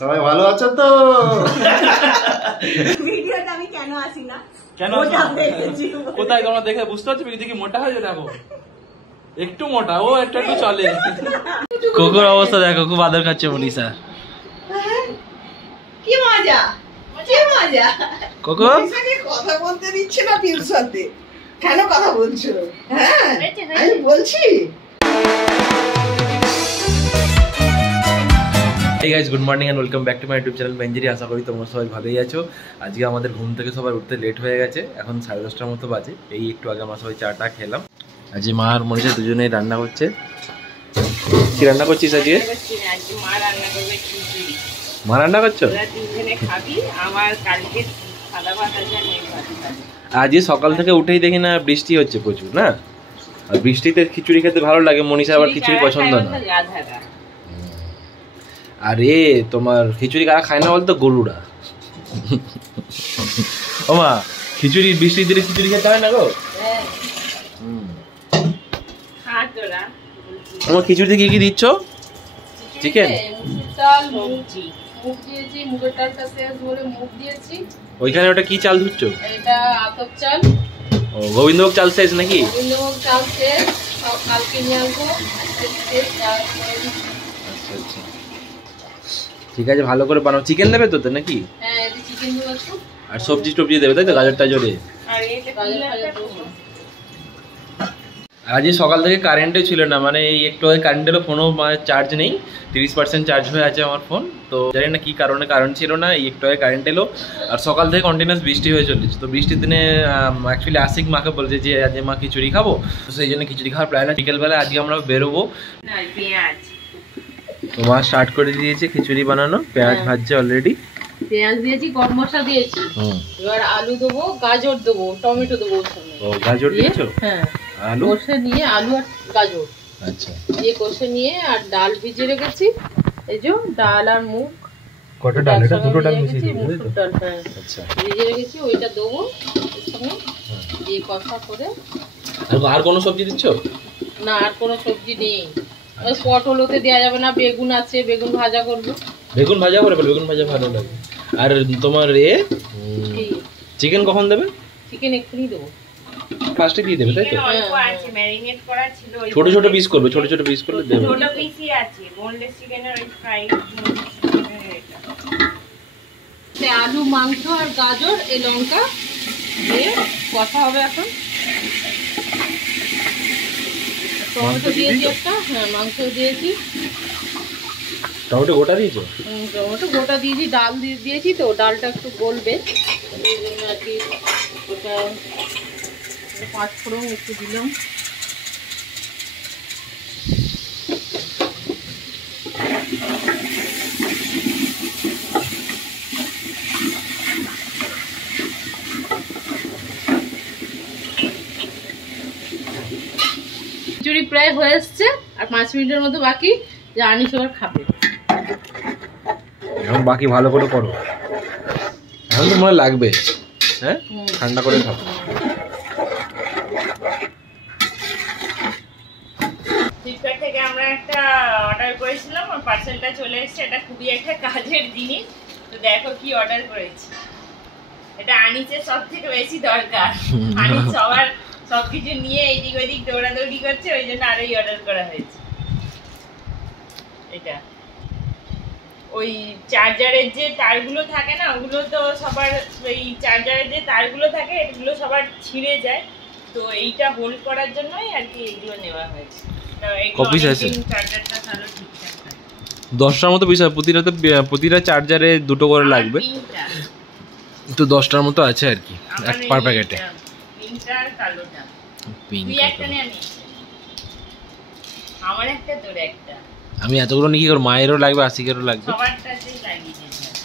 সবাই ভালো আছো তো? ভিডিওতে আমি কেন আসি না? কেন কোথায় তোমরা দেখে বুঝতে পারছো দেখি মোটা হয়ে দেখো একটু মোটা ও একটু চলে। কোকোর অবস্থা দেখো খুব আদর খাচ্ছে মনীষা। কি মজা কি মজা। কোকো মনীষাকে কথা বলতে দিচ্ছে না টিউশনতে, কেন কথা বলছো? হ্যাঁ আমি বলছি। Hey guys, good morning and welcome back to my YouTube channel বেঞ্জিরি। আশা করি তোমরা সবাই ভালোই আছো। আজকে আমাদের ঘুম থেকে সবাই উঠতে লেট হয়ে গেছে, এখন 10:30টার মতো বাজে। এই একটু আগে আমরা সবাই চাটা খেলাম। আজকে মা আর মনীষা দুজনেই রান্না করছে। কি রান্না করছিস আজকে? মা রান্না করবে খিচুড়ি। মা রান্না করছো? তোরা তিনজনে খাবি, আমার কালকে সাদা ভাত আছে আর মেঘ ভাত আছে। আজকে সকাল থেকে উঠেই দেখি না বৃষ্টি হচ্ছে প্রচুর, না? আর বৃষ্টিতে খিচুড়ি খেতে ভালো লাগে, মনীষা আবার খিচুড়ি পছন্দ না। আরে তোমার খিচুড়ি কারা খায় না বলতো? গরুরা। ও মা, খিচুড়ি বৃষ্টি দিলে খিচুড়ি খেতে হয় না গো? তোমার খিচুড়িতে কি কি দিচ্ছ? চিকেন, ডাল, মুগ দিয়েছি, মুগের ডালটা শেষ বলে মুগ দিয়েছি। ওইখানে ওটা কি চাল ধুচ্ছ? এটা আতপ চাল। ও, গোবিন্দভোগ চাল শেষ নাকি? গোবিন্দভোগ চাল শেষ, সব কালকে নিয়ে আসবো। আচ্ছা আচ্ছা, ঠিক আছে, ভালো করে বানাও। চিকেন দেবে তো নাকি? হ্যাঁ, এই চিকেন দেবো একটু। আর সবজি টবজি দেবে তাই তো, গাজর টাজরে? আর এটা আজকে সকাল থেকে কারেন্টও ছিল না, মানে এই একটু আগে কারেন্টেরও ফোনও চার্জ নেই, 30% চার্জ হয়ে আছে আমার ফোন। তো জানি না কি কারণে কারেন্ট ছিল না, এই একটু আগে কারেন্ট এলো। আর সকাল থেকে কন্টিনিউয়াস বৃষ্টি হয়ে চলেছে। তো বৃষ্টির দিনে অ্যাকচুয়ালি আশিক মাকে বলছে যে আজকে মা খিচুড়ি খাবো, তো সেই জন্য খিচুড়ি খাওয়ার প্ল্যান। বিকেলবেলা আজকে আমরা বেরোবো। পেঁয়াজ তো মা স্টার্ট করে দিয়েছে খিচুড়ি বানানো, পেঁয়াজ ভাজছে অলরেডি। পেঁয়াজ দিয়েছি, গরম মশলা দিয়েছি। এবার আলু দেবো, গাজর দেবো, টমেটো দেবো। ও, গাজর দিয়েছো? হ্যাঁ, আলু কষে নিয়ে আলু আর গাজর আচ্ছা দিয়ে কষে নিয়ে, আর ডাল ভিজিয়ে রেখেছি। এই যে ডাল আর মুগ। কটা ডাল? এটা দুটো ডাল মিশিয়ে দিয়েছো? মুসুর ডাল, হ্যাঁ, আচ্ছা ভিজিয়ে রেখেছি, ওইটা দেবো এখানে দিয়ে কষা করে। আর কোনো সবজি দিচ্ছ? না, আর কোনো সবজি নেই। ওই পটল ওতে দেওয়া যাবে না, বেগুন আছে, বেগুন ভাজা করবো। বেগুন ভাজা করে ফেলো, বেগুন ভাজা ভালো লাগে। আর তোমার চিকেন কখন দেবে? চিকেন এক্ষুনি দেবো, ফার্স্টে দিয়ে দেবে তাই তো? অল্প আছে, ম্যারিনেট করা ছিল। ছোট ছোট পিস করবে, ছোট ছোট পিস করলে দেবে। ছোট পিসই আছে, বোনলেস চিকেনের ওই ফ্রাই। আলু, মাংস আর গাজর, এই লঙ্কা দিয়ে কষা হবে এখন। টমেটো দিয়েছি একটা, হ্যাঁ মাংস দিয়েছি। টমেটো গোটা দিয়েছো? টমেটো গোটা দিয়েছি, ডাল দিয়েছি, তো ডালটা একটু গলবে এই জন্য আর কি। ওটা 5 ফোড়ন একটু দিলাম। খিচুড়ি প্রায় হয়ে এসছে, আর 5 মিনিটের মতো বাকি, যে আনিস আবার খাবে। এখন বাকি ভালো করে করো, এখন তো মনে লাগবে। হ্যাঁ, ঠান্ডা করে খাও। ফ্লিপকার্ট থেকে আমরা একটা অর্ডার করেছিলাম, আর পার্সেলটা চলে এসেছে। এটা খুবই একটা কাজের জিনিস। তো দেখো কি অর্ডার করেছি। এটা আনিসের সব থেকে বেশি দরকার। আনিস সবার সবকিছু নিয়ে এইদিক ওইদিক দৌড়াদৌড়ি করছে, ওই জন্য আরোই অর্ডার করা হয়েছে। এটা ওই চার্জারের যে তারগুলো থাকে না, ওগুলো তো সবার, ওই চার্জারের যে তারগুলো থাকে এগুলো সবার ছিঁড়ে যায়। তো এইটা হোল্ড করার জন্যই আর কি এগুলো নেওয়া হয়েছে। চার্জারটা তাহলে ঠিকঠাক থাকে। 10টার মতো পিস, প্রতিটা চার্জারে 2টো করে লাগবে, তো 10টার মতো আছে আর কি পার প্যাকেটে। আমার একটা, তোর একটা। আমি এতগুলো নিয়ে কি করব? মায়েরও লাগবে, আশিকেরও লাগবে, সবারটাতেই লাগিয়ে দিতে হবে।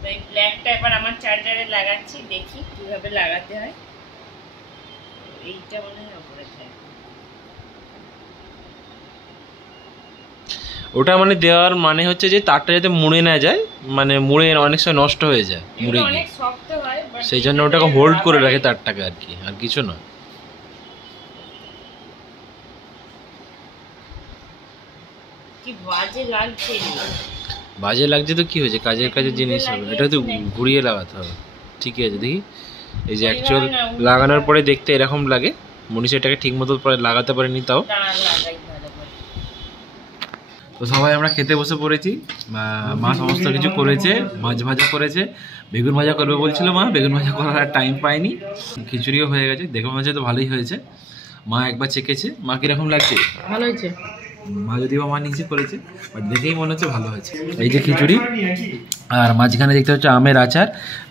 তো এই ব্ল্যাকটা এবার আমার চার্জারে লাগাচ্ছি, দেখি কিভাবে লাগাতে হয়। এইটা মনে হয় উপরে থাকে। ওটা মানে দেওয়ার মানে হচ্ছে যে তারটা যাতে মুড়ে না যায়, মানে মুড়ে অনেক সময় নষ্ট হয়ে যায়, মুড়ে গিয়ে, সেই জন্য ওটাকে হোল্ড করে রাখে তারটাকে আর কি, আর কিছু না। কি বাজে লাগছে। বাজে লাগছে তো কি হয়েছে, কাজের কাজের জিনিস হবে, এটা তো ঘুরিয়ে লাগাতে হবে। ঠিকই আছে, দেখি এই যে অ্যাকচুয়াল লাগানোর পরে দেখতে এরকম লাগে, মনীষা এটাকে ঠিক মতো পরে লাগাতে পারেনি তাও। তো সবাই আমরা খেতে বসে পড়েছি, মা সমস্ত কিছু করেছে, মাছ ভাজা করেছে, বেগুন ভাজা করবে বলছিল মা, বেগুন ভাজা করার আর টাইম পাইনি, খিচুড়িও হয়ে গেছে, দেখে মনে হচ্ছে তো ভালোই হয়েছে। মা একবার চেখেছে, মা কিরকম লাগছে? ভালো হয়েছে। মা যদিও মা নিজে করেছে, বাট দেখেই মনে হচ্ছে ভালো হয়েছে। এই যে খিচুড়ি, আর মাঝখানে দেখতে হচ্ছে আমের আচার,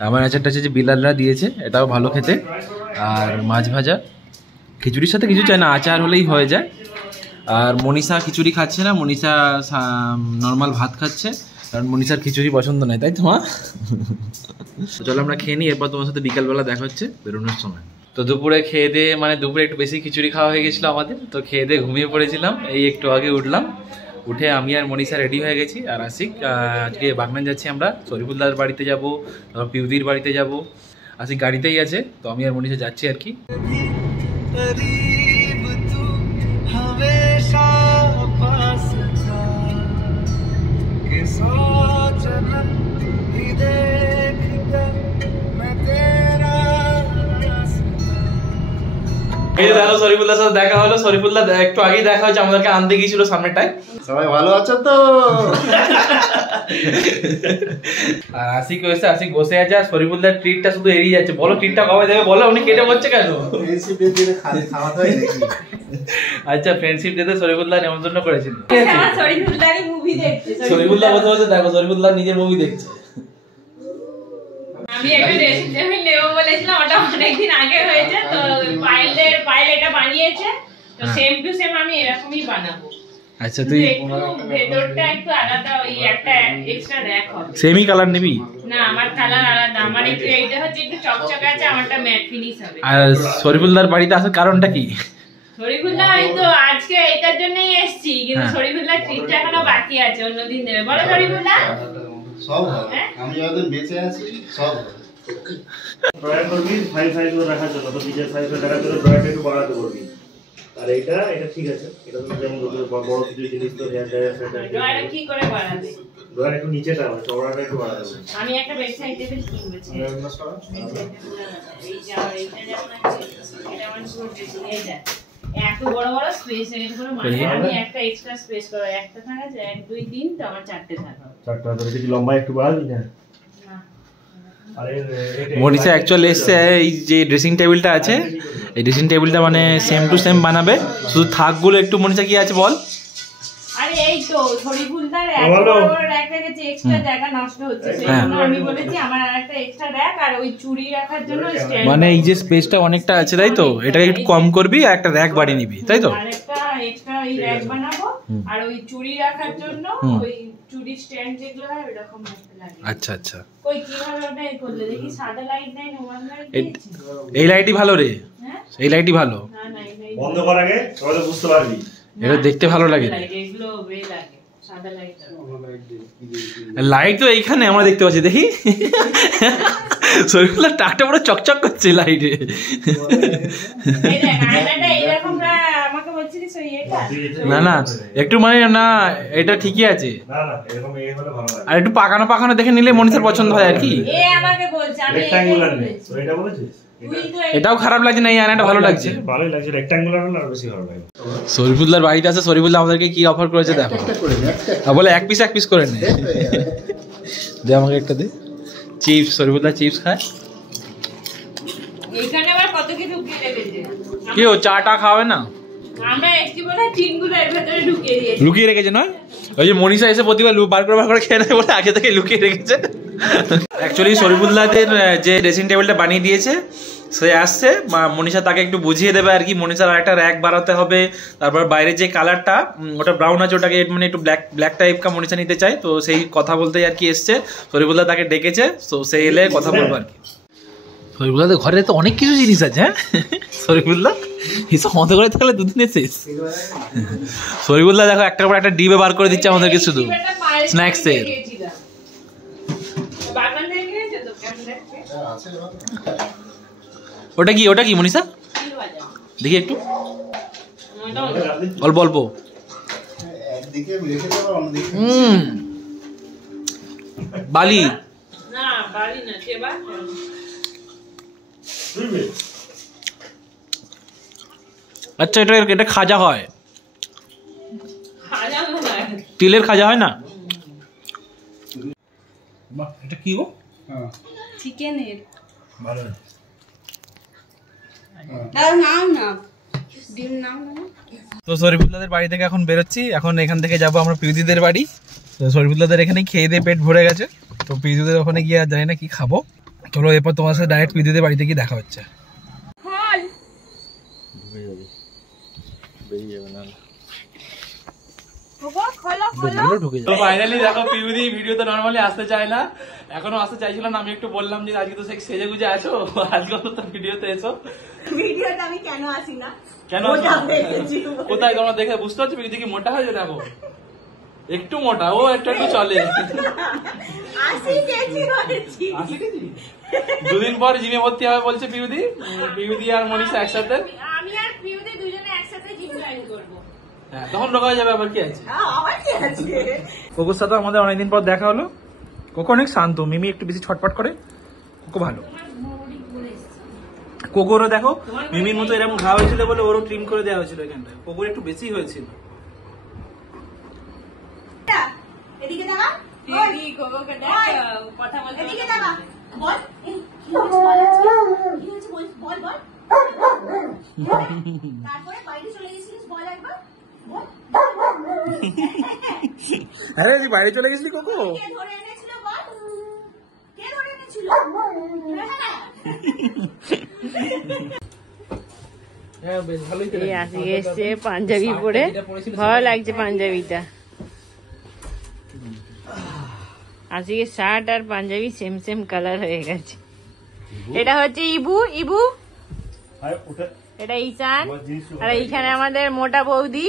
আমের আচারটা হচ্ছে যে বিলালরা দিয়েছে, এটাও ভালো খেতে। আর মাছ ভাজা, খিচুড়ির সাথে কিছু চাই না, আচার হলেই হয়ে যায়। আর মনীষা খিচুড়ি খাচ্ছে না, মনীষা নর্মাল ভাত খাচ্ছে, কারণ মনীষার খিচুড়ি পছন্দ নয়, তাই তো মা? চলো আমরা খেয়ে নিই, এরপর তোমার সাথে বিকালবেলা দেখা হচ্ছে বেরোনোর সময়। তো দুপুরে খেয়ে দিয়ে, মানে দুপুরে একটু বেশি খিচুড়ি খাওয়া হয়ে গেছিলো আমাদের, তো খেয়ে দিয়ে ঘুমিয়ে পড়েছিলাম। এই একটু আগে উঠলাম, উঠে আমি আর মনীষা রেডি হয়ে গেছি। আর আশিক, আজকে বাগনান যাচ্ছি আমরা, শরীফুল্লাহর বাড়িতে যাব, তারপর পিউদির বাড়িতে যাব। আশিক গাড়িতেই আছে, তো আমি আর মনীষা যাচ্ছি আর কি। এই দেখো শরীফুল্লাহর সাথে দেখা হলো, শরীফুল্লাহ একটু আগেই দেখা হচ্ছে, আমাদেরকে আনতে গিয়েছিল সামনেটায়। সবাই ভালো আছো তো? আর আশিক হয়েছে, আশিক বসে আছে, আর শরীফুল্লাহর ট্রিটটা শুধু এড়িয়ে যাচ্ছে। বলো ট্রিটটা কবে দেবে বলো, উনি কেটে পড়ছে কেন? আচ্ছা, ফ্রেন্ডশিপ ডেতে শরীফুল্লাহ নেমন্তন্ন করেছিল। শরীফুল্লাহ বসে বসে দেখো, শরীফুল্লাহ নিজের মুভি দেখছে। আমি একটা রেসিপি নেব বলেছিলাম, ওটা অনেকদিন আগে হয়েছে, তো পায়েল এটা বানিয়েছে, তো সেম টু সেম আমি এরকমই বানাবো। আচ্ছা, তুই একটু ভেতরটা একটু আলাদা, ওই একটা এক্সট্রা র‍্যাক হবে। সেমই কালার নিবি? না, আমার কালার আলাদা, আমার একটু এইটা হচ্ছে একটু চকচকে আছে, আমারটা ম্যাট ফিনিশ হবে। আর শরীফুল্লাহর বাড়িতে আসার কারণটা কি? শরীফুল্লাহ আমি তো আজকে এটার জন্যই এসেছি, কিন্তু শরীফুল্লাহ ট্রিটটা এখনো বাকি আছে, অন্যদিন দেবে। বলো শরীফুল্লাহ। সব হবে, আমি যতদিন বেঁচে আছি সব হবে। ড্রয়ার করবি 5 সাইজ করে রাখার জন্য, তো নিজের সাইজ করে রাখার জন্য ড্রয়ারটা একটু বাড়াতে করবি। আর এটা ঠিক আছে, এটা তো যেমন বড় কিছু জিনিস তো হেয়ার ড্রায়ার সেটা ড্রয়ার কি করে বাড়াবে? ড্রয়ার একটু নিচেটা হবে, চওড়াটা একটু বাড়াতে হবে। আমি একটা বেডসাইড টেবিল কিনবো, এই যা এইটা যেমন আছে, এটা আমার পুরো ড্রেসিং এইটা এত বড় বড় স্পেস, এর কোনো মানে আমি একটা এক্সট্রা স্পেস করব, একটা থাকা যায় 1 2 3, তো আমার চারটে থাকা, চারটা ধরে কি লম্বা একটু বাড়াবি না? মনীষা অ্যাকচুয়ালি এসছে, এই যে ড্রেসিং টেবিলটা আছে, এই ড্রেসিং টেবিলটা মানে সেম টু সেম বানাবে, শুধু থাকগুলো একটু মনীষা কি আছে বল। আরে এই তো শরীফুলদার এত বড় বড় র‍্যাক রেখেছে, এক্সট্রা জায়গা নষ্ট হচ্ছে, সেজন্য আমি বলেছি আমার আরেকটা এক্সট্রা র‍্যাক আর ওই চুড়ি রাখার জন্য স্ট্যান্ড, মানে এই যে স্পেসটা অনেকটা আছে তাই তো, এটাকে একটু কম করবি আর একটা র‍্যাক বাড়িয়ে নিবি, তাই তো? আরেকটা এক্সট্রা ওই র‍্যাক বানাবো, আর ওই চুড়ি রাখার জন্য ওই চুড়ি স্ট্যান্ড যেগুলো হয় এরকম একটা লাগে। আচ্ছা আচ্ছা, কই কিভাবে ওটা করলে দেখি, সাদা লাইট নাই না, ওয়ান লাইট দিয়েছি। এই লাইটই ভালো রে, হ্যাঁ এই লাইটই ভালো। না না, এই বন্ধ কর আগে, তাহলে বুঝতে পারবি। এটা দেখতে ভালো লাগে, এগুলো বে লাগে, সাদা লাইট। লাইট তো এইখানে আমরা দেখতে পাচ্ছি, দেখি শরীফুল্লাহ টাকটা পুরো চকচক করছে লাইটে। এই দেখ আয়নাটা এইরকম, আমাকে বলছিস ওই এটা না না, একটু মানে না, এটা ঠিকই আছে, না না, এরকম এই হলে ভালো লাগে। আর একটু পাকানো পাকানো দেখে নিলে মনীষার পছন্দ হয় আর কি। এ আমাকে বলছে, আমি রেক্ট্যাঙ্গুলার নেই, তো এটা বলেছিস? এটাও খারাপ লাগছে না, এই আয়নাটা ভালো লাগছে, ভালোই লাগছে, রেক্ট্যাঙ্গুলার হলে আরো বেশি ভালো লাগে। শরীফুল্লাহর বাড়িতে আছে, শরীফুল্লাহ আমাদেরকে কি অফার করেছে দেখো, বলে এক পিস করে নে, দে আমাকে একটা দে। চিপস, শরীফুল্লাহ চিপস খায়। এখানে আবার কত কিছু ঢুকিয়ে রেখেছে, কি ও চাটা খাওয়াবে না? আমরা এসছি বলে টিনগুলো এর ভেতরে ঢুকিয়ে দিয়েছি। লুকিয়ে রেখেছে নয়, ওই যে মনীষা এসে প্রতিবার বার করে খেয়ে নেয় বলে আগে থেকে লুকিয়ে রেখেছে। অ্যাকচুয়ালি শরীফুল্লাহদের যে ড্রেসিং টেবিলটা বানিয়ে দিয়েছে, সে আসছে, মনীষা তাকে একটু বুঝিয়ে দেবে আর কি। মনীষার একটা র‍্যাক বাড়াতে হবে, তারপর বাইরের যে কালারটা ওটা ব্রাউন আছে, ওটাকে মানে একটু ব্ল্যাক টাইপ কা মনীষা নিতে চায়, তো সেই কথা বলতেই আর কি এসছে। শরীফুল্লাহ তাকে ডেকেছে, তো সে এলে কথা বলবো আর কি। শরীফুল্লাহদের ঘরে তো অনেক কিছু জিনিস আছে, হ্যাঁ শরীফুল্লাহ হিসাব মতো করে থাকলে দুদিনে শেষ। শরীফুল্লাহ দেখো একটার পর একটা ডিবে বার করে দিচ্ছে আমাদেরকে শুধু স্ন্যাক্সের। ওটা কি মনীষা দেখি একটু, অল্প অল্প। বালি না বাড়ি না চেবা বুঝলি? আচ্ছা এটা খাজা হয়, খাজা না তিলের খাজা হয় না? বাহ, এটা কি গো? চিকেনের ভালো। আর নাও না ডিম নাও না। তো শরীফুল্লাদের বাড়ি থেকে এখন বেরোচ্ছি, এখন এখান থেকে যাবো আমরা পিউদিদের বাড়ি। তো শরীফুল্লাদের এখানে খেয়ে দিয়ে পেট ভরে গেছে, তো পিউদিদের ওখানে গিয়ে আর জানি না কি খাবো। চলো এরপর তোমার সাথে ডাইরেক্ট পিউদিদের বাড়িতে গিয়ে দেখা হচ্ছে। ফাইনালি দেখো পিউদি ভিডিও তো নরমালি আসতে চায় না, এখনো আসতে চাইছিল না। আমি একটু বললাম যে আজকে তো সেজে গুজে আসো, আজকে তো ভিডিওতে এসো। ভিডিওতে আমি কেন আসি না? কেন কোথায় তোমরা দেখে বুঝতে পারছো পিউদি কি মোটা হয়েছে? দেখো একটু মোটা, ও একটু একটু চলে। দুদিন পর জিমে ভর্তি হবে বলছে পিউদি। পিউদি আর মনীষা একসাথে, আমি আর পিউদি দুজনে একসাথে জিম জয়েন করব। হ্যাঁ তখন রোগা হয়ে যাবে। আবার কি আছে? কোকোর সাথে আমাদের অনেকদিন পর দেখা হলো। কোকো অনেক শান্ত, মিমি একটু বেশি ছটপট করে, কোকো ভালো। কোকোরও দেখো মিমির মতো এরকম ঘা হয়েছিল বলে ওরও ট্রিম করে দেওয়া হয়েছিল এখানটায়, কোকোর একটু বেশি হয়েছিল। এদিকে দেখা, পিউদি কোকোকে দেখো কথা বলতে এদিকে বলতে দেখা, বল বল বল বল। তারপরে বাইরে চলে গেছিলিস, বল একবার বল। আরে তুই বাইরে চলে গেছিলি কোকো? কে ধরে এনেছিল বল? কে ধরে এনেছিল? হ্যাঁ বেশ ভালোই। এই আজকে এসছে পাঞ্জাবি পরে, ভালো লাগছে পাঞ্জাবিটা। আজকে শার্ট আর পাঞ্জাবি সেম সেম কালার হয়ে গেছে। এটা হচ্ছে ইবু, ইবু আর ওটা এটা ঈশান, আর এইখানে আমাদের মোটা বৌদি।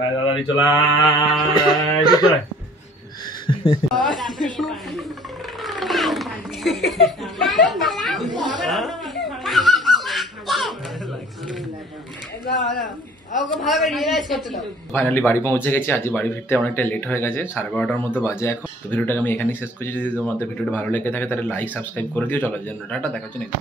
দাদা চলা ফাইনালি বাড়ি পৌঁছে গেছি। আজ বাড়ি ফিরতে অনেকটা লেট হয়ে গেছে, 12:30টার মতো বাজে এখন। তো ভিডিওটাকে আমি এখানেই শেষ করছি। যদি তোমাদের ভিডিওটা ভালো লেগে থাকে তাহলে লাইক সাবস্ক্রাইব করে দিও। চলো জন্য টাটা, দেখা হচ্ছে নেক্সট।